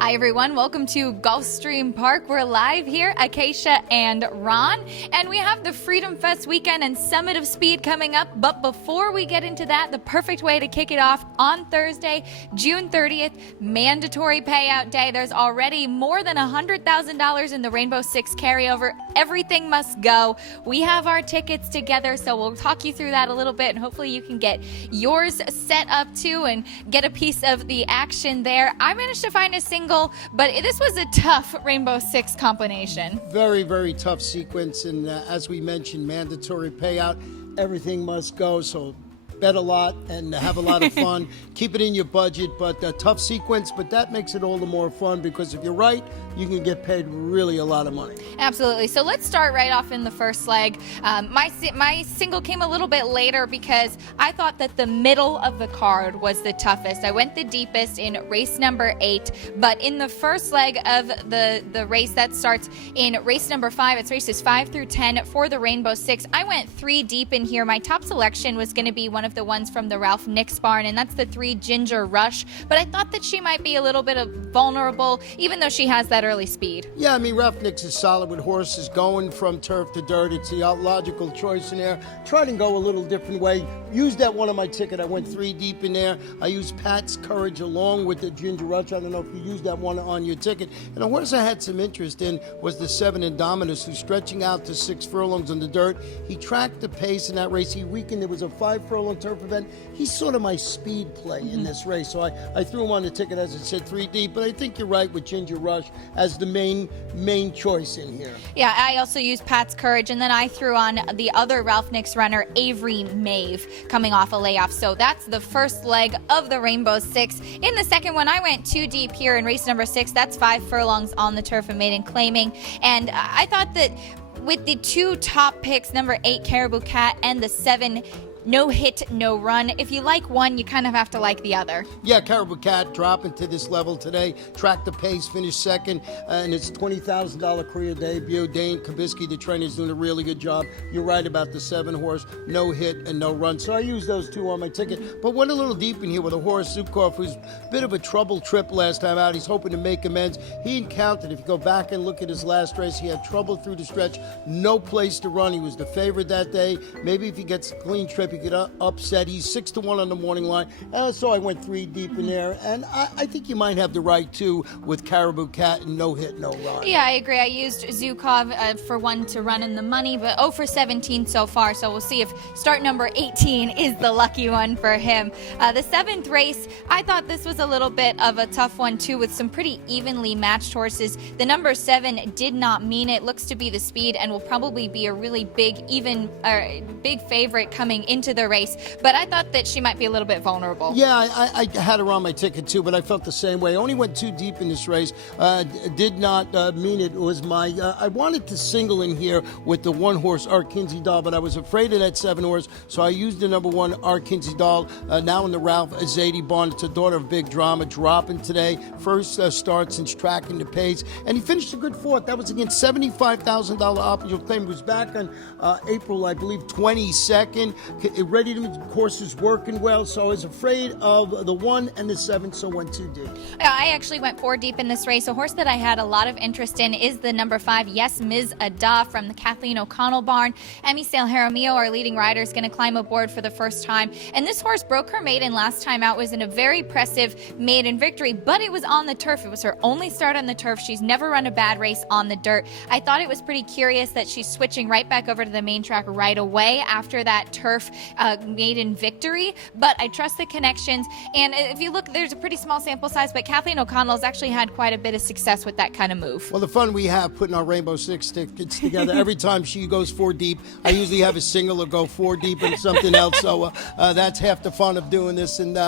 Hi everyone, welcome to Gulfstream Park. We're live here, Acacia and Ron, and we have the Freedom Fest weekend and Summit of Speed coming up. But before we get into that, the perfect way to kick it off on Thursday, June 30th, mandatory payout day. There's already more than $100,000 in the Rainbow Six carryover. Everything must go. We have our tickets together, so we'll talk you through that a little bit, and hopefully you can get yours set up too and get a piece of the action there. I managed to find a single, but this was a tough Rainbow Six combination. Very, very tough sequence, and as we mentioned, mandatory payout. Everything must go, so bet a lot and have a lot of fun. Keep it in your budget, but a tough sequence, but that makes it all the more fun because if you're right, you can get paid really a lot of money. Absolutely. So let's start right off in the first leg. My single came a little bit later because I thought that the middle of the card was the toughest. I went the deepest in race number 8, but in the first leg of the race that starts in race number 5, it's races 5 through 10 for the Rainbow Six. I went 3 deep in here. My top selection was going to be one of the ones from the Ralph Nix barn, and that's the 3 Ginger Rush, but I thought that she might be a little bit vulnerable, even though she has that early speed. Yeah, I mean, Ralph Nix is solid with horses going from turf to dirt. It's the logical choice in there. Try to go a little different way. Used that one on my ticket. I went 3 deep in there. I used Pat's Courage along with the Ginger Rush. I don't know if you used that one on your ticket. And a horse I had some interest in was the 7 Indominus, who's stretching out to 6 furlongs on the dirt. He tracked the pace in that race. He weakened. It was a 5 furlong turf event. He's sort of my speed play in this race. So I threw him on the ticket, as I said, 3 deep. But I think you're right with Ginger Rush as the main choice in here. Yeah, I also used Pat's Courage, and then I threw on the other Ralph Nix runner, Avery Mave, coming off a layoff. So that's the first leg of the Rainbow Six. In the second one, I went 2 deep here in race number 6. That's 5 furlongs on the turf and maiden claiming. And I thought that with the 2 top picks, number 8 Caribou Cat and the 7 No Hit, No Run, if you like one, you kind of have to like the other. Yeah, Caribou Cat dropping to this level today. Tracked the pace, finished second, and it's $20,000 career debut. Dane Kabisky, the trainer, is doing a really good job. You're right about the 7 horse, No Hit and No Run. So I used those 2 on my ticket, but went a little deep in here with a horse, Zukov, who's a bit of a trouble trip last time out. He's hoping to make amends. He encountered, if you go back and look at his last race, he had trouble through the stretch, no place to run. He was the favorite that day. Maybe if he gets a clean trip, he could upset. He's 6-1 on the morning line. So I went 3 deep in there, and I think you might have the right too with Caribou Cat and No Hit, No Run. Yeah, I agree. I used Zukov for one to run in the money, but 0 for 17 so far. So we'll see if start number 18 is the lucky one for him. The 7th race, I thought this was a little bit of a tough one too, with some pretty evenly matched horses. The number 7 did not mean it. Looks to be the speed and will probably be a really big favorite coming into the race, but I thought that she might be a little bit vulnerable. Yeah, I had her on my ticket too, but I felt the same way. I only went 2 deep in this race. Did not mean it. It was my, I wanted to single in here with the 1 horse, Arkinsey Doll, but I was afraid of that 7 horse, so I used the number 1, Arkinsey Doll, now in the Ralph Zadie barn. It's a daughter of Big Drama, dropping today. First start since tracking the pace, and he finished a good 4th. That was against $75,000 optional claim. He was back on April, I believe, 22nd. Ready to, the course is working well, so I was afraid of the 1 and the 7, so went 2 deep. I actually went 4 deep in this race. A horse that I had a lot of interest in is the number 5, Yes Ms. Ada, from the Kathleen O'Connell barn. Emmy Sale Jaramillo, our leading rider, is going to climb aboard for the first time, and this horse broke her maiden last time out, was in a very impressive maiden victory, but it was on the turf. It was her only start on the turf. She's never run a bad race on the dirt. I thought it was pretty curious that she's switching right back over to the main track right away after that turf maiden victory, but I trust the connections. And if you look, there's a pretty small sample size, but Kathleen O'Connell's actually had quite a bit of success with that kind of move. Well, the fun we have putting our Rainbow Six tickets together, every time she goes 4 deep, I usually have a single or go 4 deep and something else, so that's half the fun of doing this. And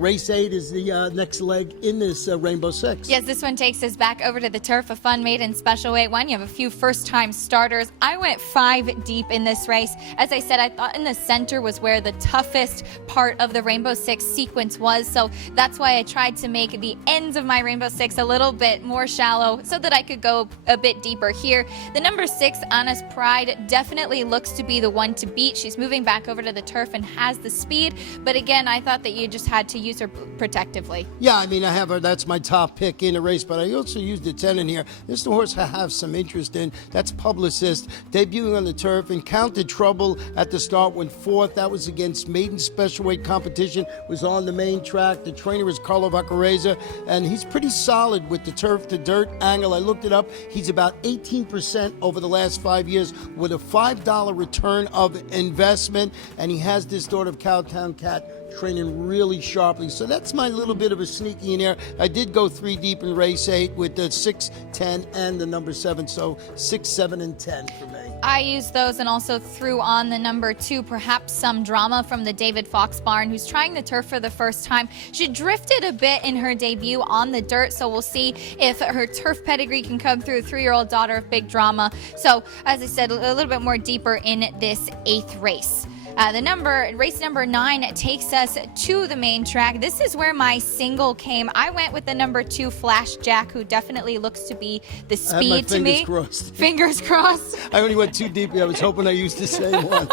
race 8 is the next leg in this Rainbow Six. Yes, this one takes us back over to the turf, a fun maiden special weight one. You have a few first-time starters. I went 5 deep in this race. As I said, I thought in the center center was where the toughest part of the Rainbow Six sequence was. So that's why I tried to make the ends of my Rainbow Six a little bit more shallow so that I could go a bit deeper here. The number 6, Anna's Pride, definitely looks to be the one to beat. She's moving back over to the turf and has the speed. But again, I thought that you just had to use her protectively. Yeah, I mean, I have her. That's my top pick in the race, but I also used the 10 in here. This is the horse I have some interest in. That's Publicist, debuting on the turf, encountered trouble at the start, went 4th. That was against maiden special weight competition, was on the main track. The trainer is Carlo Vaccarezza, and he's pretty solid with the turf to dirt angle. I looked it up. He's about 18% over the last 5 years with a $5 return of investment, and he has this sort of Cowtown Cat training really sharply. So that's my little bit of a sneaky in there. I did go 3 deep in race 8 with the 6, 10, and the number 7. So 6, 7, and 10 for me. I used those and also threw on the number 2, Perhaps Some Drama, from the David Fox barn, who's trying the turf for the first time. She drifted a bit in her debut on the dirt, so we'll see if her turf pedigree can come through. 3-year-old daughter of Big Drama. So, as I said, a little bit more deeper in this 8th race. Race number 9 takes us to the main track. This is where my single came. I went with the number 2, Flash Jack, who definitely looks to be the speed to me. Crossed. Fingers crossed. I only went too deep. I was hoping I used the same one.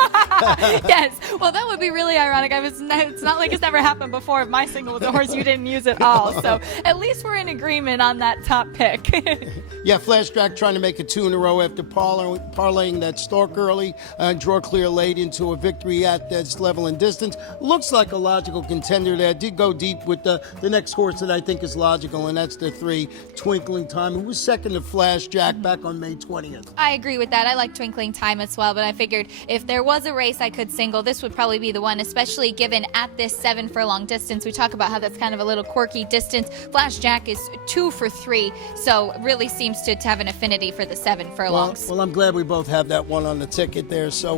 Yes. Well, that would be really ironic. It's not like it's never happened before. If my single was a horse, you didn't use it all. So at least we're in agreement on that top pick. Yeah, Flash Jack trying to make it 2 in a row after parlaying that Stark early and draw clear late into a victory at this level and distance. Looks like a logical contender there. Did go deep with the next horse that I think is logical, and that's the 3, Twinkling Time, who was second to Flash Jack back on May 20th. I agree with that. I like Twinkling Time as well, but I figured if there was a race I could single, this would probably be the one, especially given at this 7 furlong distance. We talk about how that's kind of a little quirky distance. Flash Jack is 2 for 3, so really seems to have an affinity for the 7 furlongs. Well, I'm glad we both have that one on the ticket there, so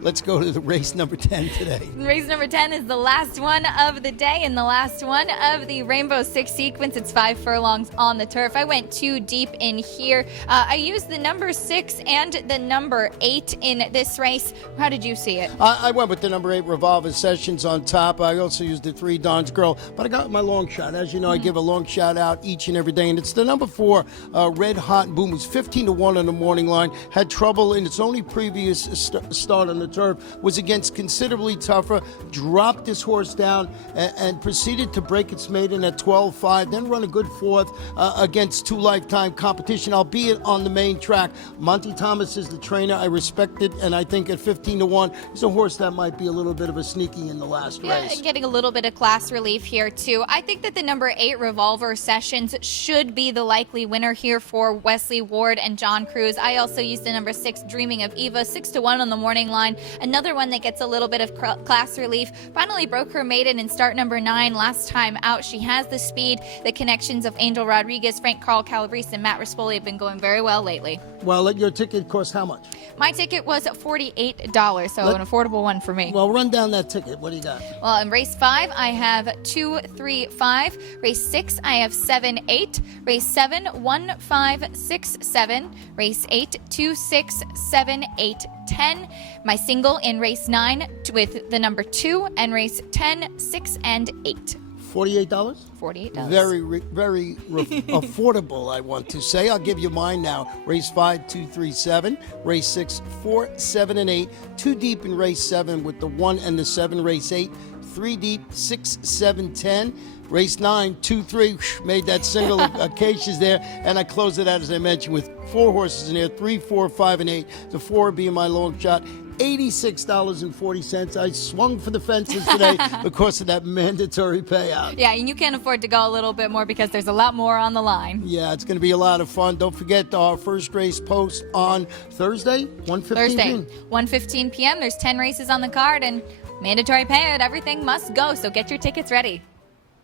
let's go to the race number 10 today. Race number 10 is the last one of the day and the last one of the Rainbow Six sequence. It's 5 furlongs on the turf. I went 2 deep in here. I used the number 6 and the number 8 in this race. How did you see it? I went with the number 8, Revolver Sessions, on top. I also used the 3, Don's Girl, but I got my long shot. As you know, I give a long shot out each and every day, and it's the number 4, Red Hot Boom. It was 15-1 on the morning line. Had trouble in its only previous start on the turf. Was against considerably tougher, dropped this horse down and proceeded to break its maiden at 12-5, then run a good 4th against 2 lifetime competition, albeit on the main track. Monty Thomas is the trainer. I respect it, and I think at 15-1, it's a horse that might be a little bit of a sneaky in the last race. Getting a little bit of class relief here, too. I think that the number 8, Revolver Sessions, should be the likely winner here for Wesley Ward and John Cruz. I also used the number 6, Dreaming of Eva, 6-1 on the morning line. Another one that gets a little bit of class relief. Finally broke her maiden in start number 9 last time out. She has the speed. The connections of Angel Rodriguez, Frank Carl Calabrese, and Matt Rispoli have been going very well lately. Well, your ticket cost how much? My ticket was $48, so an affordable one for me. Well, run down that ticket. What do you got? Well, in race 5, I have 2, 3, 5. Race 6, I have 7, 8. Race 7, 1, 5, 6, 7. Race 8, 2, 6, 7, 8, 10. My single in race 9 with the number 2, and race 10, 6, and 8. $48? $48. Very affordable, I want to say. I'll give you mine now. Race 5, 2, 3, 7. Race 6, 4, 7, and 8. 2 deep in race 7 with the 1 and the 7. Race 8, 3 deep, 6, 7, 10. Race 9, 2, 3, made that single. Acacia's there, and I closed it out, as I mentioned, with 4 horses in there, 3, 4, 5, and 8. The 4 being my long shot. $86.40. I swung for the fences today because of that mandatory payout. Yeah, and you can't afford to go a little bit more because there's a lot more on the line. Yeah, it's going to be a lot of fun. Don't forget our first race post on Thursday, 1:15 p.m. There's 10 races on the card and mandatory payout. Everything must go, so get your tickets ready.